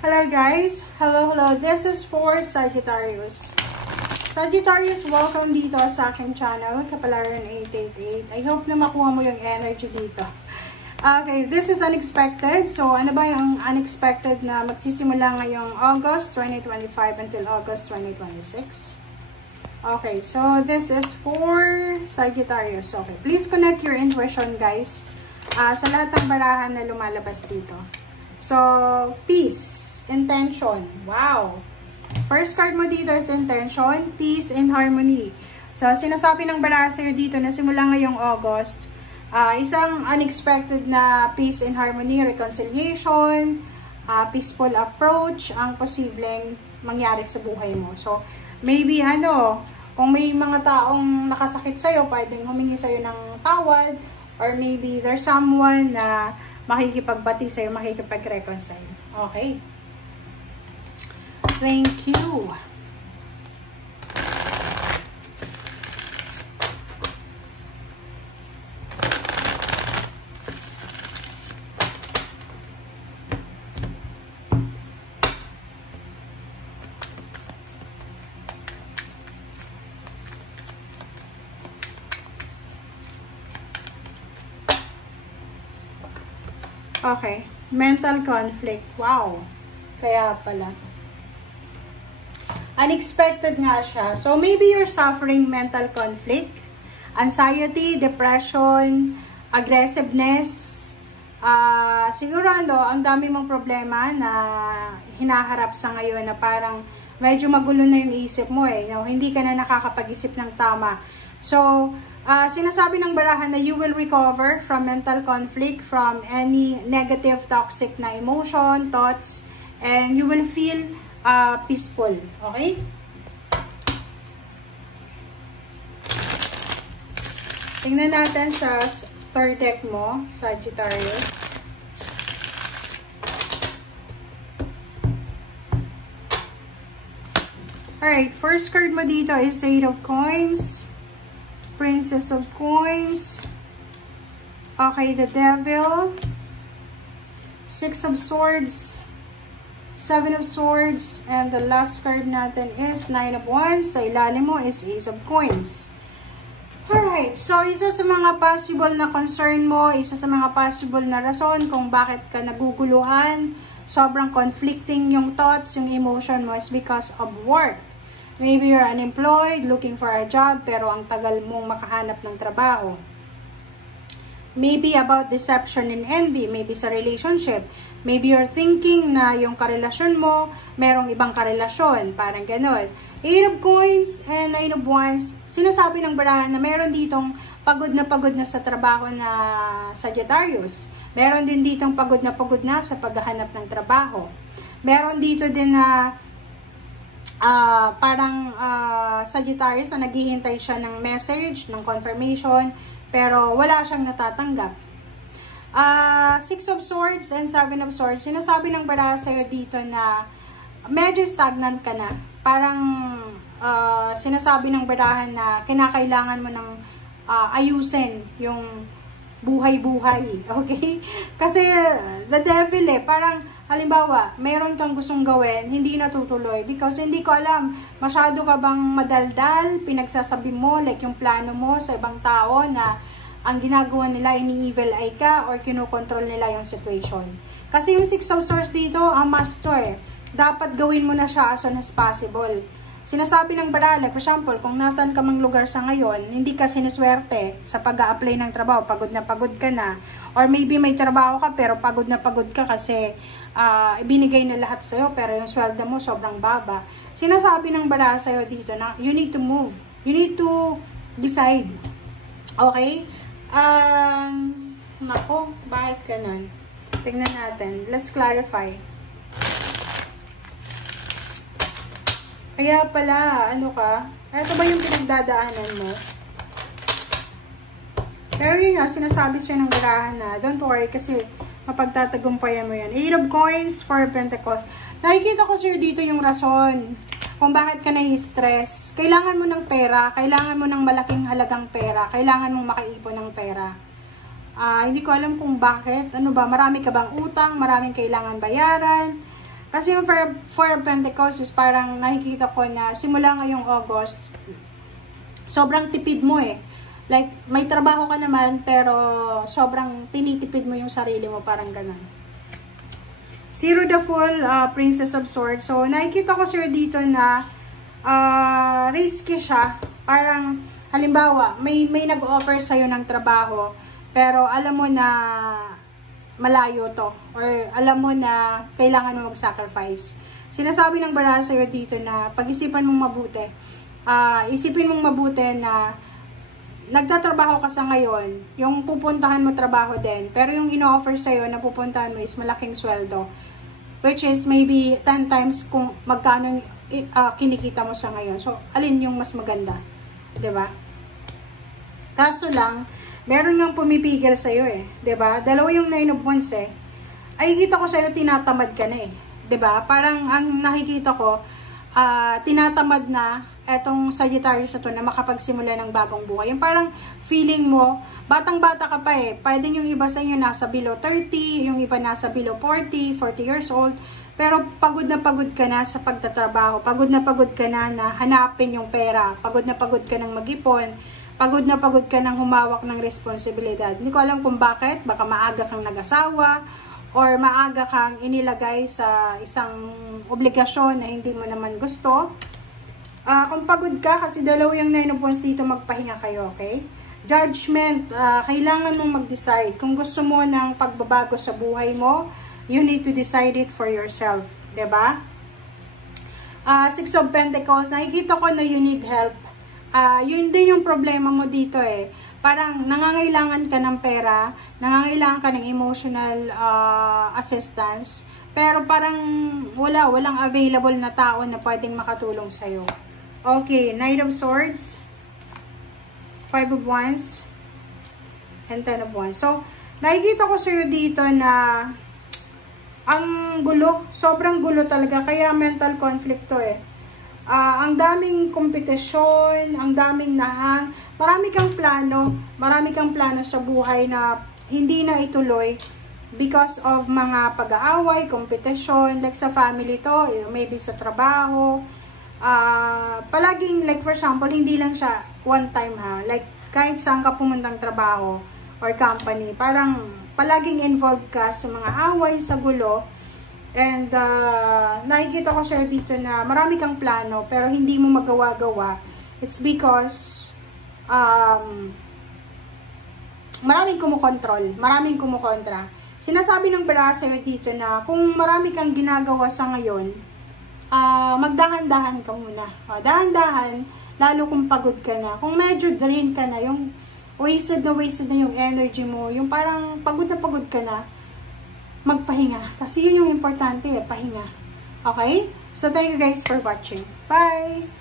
Hello guys! Hello! This is for Sagittarius. Sagittarius, welcome dito sa aking channel, Kapalaran 888. I hope na makuha mo yung energy dito. Okay, this is unexpected. So, ano ba yung unexpected na magsisimula ngayong August 2025 until August 2026? Okay, so this is for Sagittarius. Okay, please connect your intuition guys sa lahat ng barahan na lumalabas dito. So, peace, intention. Wow! First card mo dito is intention, peace, and harmony. So, sinasabi ng baraha sa'yo dito na simula ngayong August, isang unexpected na peace and harmony, reconciliation, peaceful approach ang posibleng mangyari sa buhay mo. So, maybe kung may mga taong nakasakit sa'yo, pwedeng humingi sa'yo ng tawad, or maybe there's someone na makikipagbati sa'yo, makikipag-reconcile. Okay. Thank you. Okay. Mental conflict. Wow. Kaya pala. Unexpected nga siya. So, maybe you're suffering mental conflict, anxiety, depression, aggressiveness. Siguro ang dami mong problema na hinaharap sa ngayon na parang medyo magulo na yung isip mo hindi ka na nakakapag-isip ng tama. So, sinasabi ng barahan na you will recover from mental conflict, from any negative, toxic na emotion, thoughts, and you will feel peaceful. Okay? Tingnan natin sa third deck mo, Sagittarius. Alright, first card mo dito is 8 of Coins, Princess of Coins, okay, the Devil, 6 of Swords, 7 of Swords, and the last card natin is 9 of Wands. Sa ilalim mo is Ace of Coins. Alright, so isa sa mga possible na concern mo, isa sa mga possible na rason kung bakit ka naguguluhan, sobrang conflicting yung thoughts, yung emotion mo is because of work. Maybe you're unemployed, looking for a job, pero ang tagal mong makahanap ng trabaho. Maybe about deception and envy, maybe sa relationship. Maybe you're thinking na yung karelasyon mo, merong ibang karelasyon, parang ganon. 8 of Coins and 9 of Wands, sinasabi ng barahan na meron ditong pagod na sa trabaho na Sagittarius. Meron din ditong pagod na sa paghahanap ng trabaho. Meron dito din na Sagittarius na naghihintay siya ng message, ng confirmation, pero wala siyang natatanggap. 6 of Swords and 7 of Swords, sinasabi ng baraha sa'yo dito na medyo stagnant ka na. Parang sinasabi ng barahan na kinakailangan mo ng ayusin yung buhay-buhay. Okay? Kasi the devil parang halimbawa, mayroon kang gustong gawin, hindi natutuloy because hindi ko alam, masyado ka bang madaldal, pinagsasabi mo, like yung plano mo sa ibang tao na ang ginagawa nila ini-evil eye ka or kinokontrol nila yung situation. Kasi yung 6 of Swords dito, ang must to dapat gawin mo na siya as soon as possible. Sinasabi ng baraha, like for example, kung nasan ka mang lugar sa ngayon, hindi ka siniswerte sa pag-a-apply ng trabaho, pagod na pagod ka na, or maybe may trabaho ka pero pagod na pagod ka kasi ibinigay na lahat sa'yo pero yung sweldo mo sobrang baba. Sinasabi ng baraha sa'yo dito na you need to move, you need to decide. Okay? Nako, bakit ganun? Tingnan natin. Let's clarify. Kaya pala, ito ba yung pinagdadaanan mo? Pero yun nga, sinasabi siya ng barahan na, don't worry, kasi mapagtatagumpayan mo yan. 8 of Coins, 4 of Pentacles. Nakikita ko sa'yo dito yung rason kung bakit ka nai-stress. Kailangan mo ng pera, kailangan mo ng malaking halagang pera, kailangan mong makaipon ng pera. Hindi ko alam kung bakit. Ano ba, marami ka bang utang, maraming kailangan bayaran, Kasi yung Four of Pentacles is parang nakikita ko na simula ngayong August, sobrang tipid mo eh. Like, may trabaho ka naman, pero sobrang tinitipid mo yung sarili mo, parang ganun. Zero the Fool, Princess of Swords. So, nakikita ko sir dito na risky siya. Parang, halimbawa, may nag-offer sa'yo ng trabaho, pero alam mo na malayo to. Or alam mo na kailangan mo mag-sacrifice. Sinasabi ng baraha sa'yo dito na pag-isipan mong mabuti. Isipin mong mabuti na nagtatrabaho ka sa ngayon, yung pupuntahan mo trabaho din, pero yung ino-offer sa'yo na pupuntahan mo is malaking sweldo, which is maybe 10 times kung magkano kinikita mo sa ngayon. So, alin yung mas maganda? 'Di ba? Kaso lang, meron ngang pumipigil sa'yo eh. 'Di ba? Dalawa yung 9 of Wands eh. Ay, kita ko sa'yo, tinatamad ka na eh. 'Di ba? Parang ang nakikita ko, tinatamad na etong Sagittarius na to na makapagsimula ng bagong buhay. Yung parang feeling mo, batang-bata ka pa eh. Pwedeng yung iba sa inyo nasa below 30, yung iba nasa below 40 years old. Pero pagod na pagod ka na sa pagtatrabaho. Pagod na pagod ka na hanapin yung pera. Pagod na pagod ka ng mag-ipon. Pagod na pagod ka ng humawak ng responsibilidad. Hindi ko alam kung bakit. Baka maaga kang nag-asawa or maaga kang inilagay sa isang obligasyon na hindi mo naman gusto. Kung pagod ka, kasi dalawa yung 9 of Wands dito, magpahinga kayo, okay? Judgment, kailangan mong mag-decide. Kung gusto mo ng pagbabago sa buhay mo, you need to decide it for yourself, diba? Six of Pentacles, nakikita ko na you need help. Yun din yung problema mo dito eh. Parang nangangailangan ka ng pera, nangangailangan ka ng emotional assistance, pero parang walang available na tao na pwedeng makatulong sa'yo. Okay, Knight of Swords, 5 of Wands, and 10 of Wands. So, nakikita ko sa'yo dito na ang gulo, sobrang gulo talaga, kaya mental conflict to eh. Ang daming kompetisyon, ang daming nahang, marami kang plano sa buhay na hindi na ituloy because of mga pag-aaway, kompetisyon, like sa family to, maybe sa trabaho. Palaging, like for example, hindi lang siya one time ha, like kahit saan ka pumuntang trabaho or company, parang palaging involved ka sa mga away, sa gulo. And nakikita ko siya dito na marami kang plano pero hindi mo magawa-gawa. It's because maraming kumukontrol, maraming kumukontra. Sinasabi ng baraha sa'yo dito na kung marami kang ginagawa sa ngayon, magdahan-dahan ka muna. Dahan-dahan, lalo kung pagod ka na. Kung medyo drain ka na, yung wasted na yung energy mo, yung parang pagod ka na, magpahinga. Kasi yun yung importante, pahinga. Okay? So, thank you guys for watching. Bye!